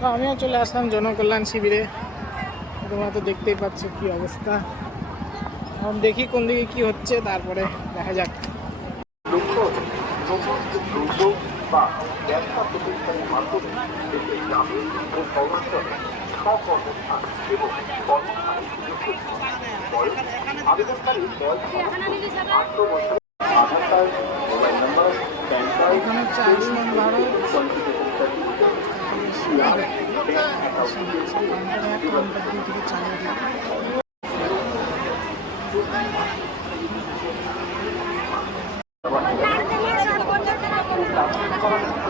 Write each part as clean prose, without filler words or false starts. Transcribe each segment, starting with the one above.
তো আমিও চলে আসলাম জনকল্যাণ শিবিরে। তোমরা তো দেখতেই পাচ্ছ কি অবস্থা। এখন দেখি কোন দিকে কি হচ্ছে, তারপরে দেখা যাক। লক্ষ্য নতুন দ্রুত বা ব্যবসা প্রতিষ্ঠানের মাধ্যমে দেশের গ্রামীণ ও শহরাঞ্চলে স্বকর্মস্থান এবং কর্মস্থানের সুযোগ করছে। বয়স আবেদনকারী বয়স 18 বছর, Aadhaar card, mobile number, PAN card, এখানে হচ্ছে আয়ুষ্মান ভারত কাউন্টার দিয়ে থেকে চালিয়ে দিই।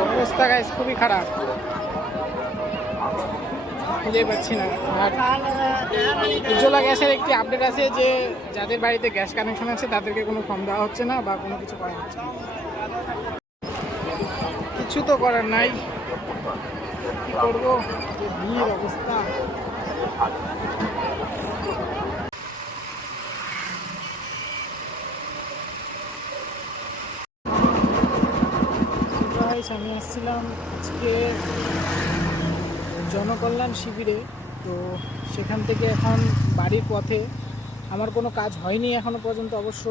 অবস্থা গাইস খুবই খারাপ, খুঁজেই পাচ্ছি না। আর উজ্জ্বলা গ্যাসের একটি আপডেট আছে যে যাদের বাড়িতে গ্যাস কানেকশন আছে তাদেরকে কোনো ফর্ম দেওয়া হচ্ছে না বা কোনো কিছু করা হচ্ছে না। কিছু তো করার নাই, কি করবো, যে ভিড় অবস্থা। আমি এসেছিলাম আজকে জনকল্যাণ শিবিরে। তো সেখান থেকে এখন বাড়ির পথে। আমার কোনো কাজ হয়নি এখনও পর্যন্ত অবশ্য।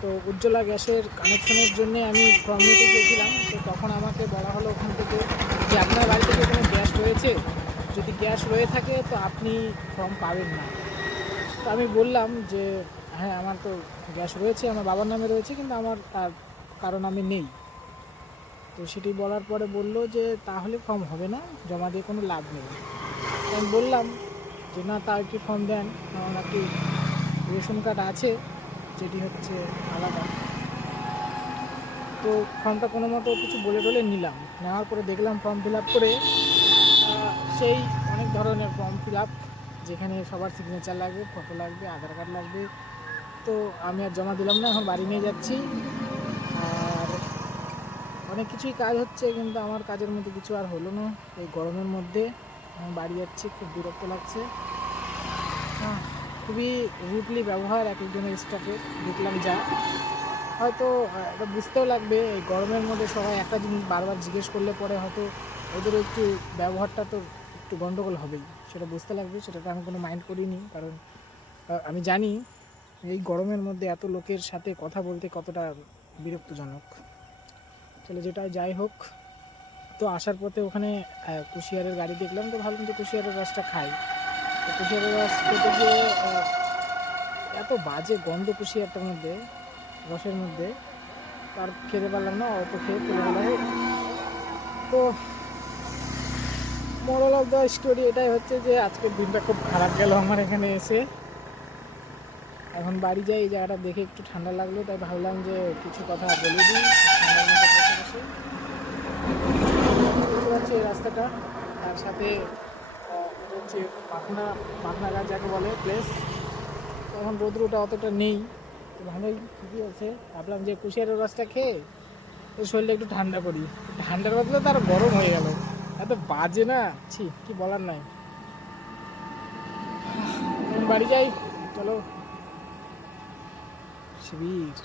তো উজ্জ্বলা গ্যাসের কানেকশনের জন্য আমি ফর্ম নিতে গিয়েছিলাম। তো তখন আমাকে বলা হলো ওখান থেকে যে আপনার বাড়ি থেকে কোনো গ্যাস রয়েছে, যদি গ্যাস রয়ে থাকে তো আপনি ফর্ম পাবেন না। তো আমি বললাম যে হ্যাঁ আমার তো গ্যাস রয়েছে, আমার বাবার নামে রয়েছে, কিন্তু আমার তার কারণ আমি নেই। তো সেটি বলার পরে বললো যে তাহলে ফর্ম হবে না, জমা দিয়ে কোনো লাভ নেই। আমি বললাম যে না, তার একটি ফর্ম দেন, কারণ একটি রেশন কার্ড আছে যেটি হচ্ছে আলাদা। তো ফর্মটা কোনো মতো কিছু বলে টলে নিলাম। নেওয়ার পরে দেখলাম ফর্ম ফিল আপ করে সেই অনেক ধরনের ফর্ম ফিল আপ, যেখানে সবার সিগনেচার লাগবে, ফটো লাগবে, আধার কার্ড লাগবে। তো আমি আর জমা দিলাম না, এখন বাড়ি নিয়ে যাচ্ছি। আর অনেক কিছুই কাজ হচ্ছে, কিন্তু আমার কাজের মধ্যে কিছু আর হলো না এই গরমের মধ্যে। আমি বাড়ি যাচ্ছি, খুব বিরক্ত লাগছে। খুবই রুডলি ব্যবহার এক একজনের স্টাফের দেখলাম। যা হয়তো এটা বুঝতেও লাগবে, এই গরমের মধ্যে সবাই একটা জিনিস বারবার জিজ্ঞেস করলে পরে হয়তো ওদের একটু ব্যবহারটা তো একটু গণ্ডগোল হবেই, সেটা বুঝতে লাগবে। সেটাতে আমি কোনো মাইন্ড করিনি, কারণ আমি জানি এই গরমের মধ্যে এত লোকের সাথে কথা বলতে কতটা বিরক্তজনক। চলে যেটাই যাই হোক। তো আসার পথে ওখানে কুশিয়ারের গাড়ি দেখলাম, তো ভাবলাম যে কুশিয়ারের রসটা খাই। তো কুশিয়ারের রস খেতে গিয়ে এত বাজে গন্ধ কুশিয়ারটার মধ্যে, রসের মধ্যে, তার খেতে পারলাম না, অল্প খেয়ে ফেলে দিলাম। তো মোরাল অফ দ্য স্টোরি এটাই হচ্ছে যে আজকের দিনটা খুব খারাপ গেল আমার এখানে এসে। এখন বাড়ি যাই, এই জায়গাটা দেখে একটু ঠান্ডা লাগলো, তাই ভাবলাম যে কিছু কথা বলে দিই ঠান্ডার মধ্যে বসে বসে। বুঝতে পারছি এই রাস্তাটা, তার সাথে হচ্ছে পাখনা গাছ যাকে বলে প্লেস। এখন রোদ্রুটা অতটা নেই, তো ভালোই ঠিকই আছে। ভাবলাম যে কুশিয়ারের রসটা খেয়ে শরীরটা একটু ঠান্ডা করি, ঠান্ডার বদলে তার গরম হয়ে গেল। এত বাজে না, ছি, কি বলার নাই। বাড়ি যাই, চলো। শিবির।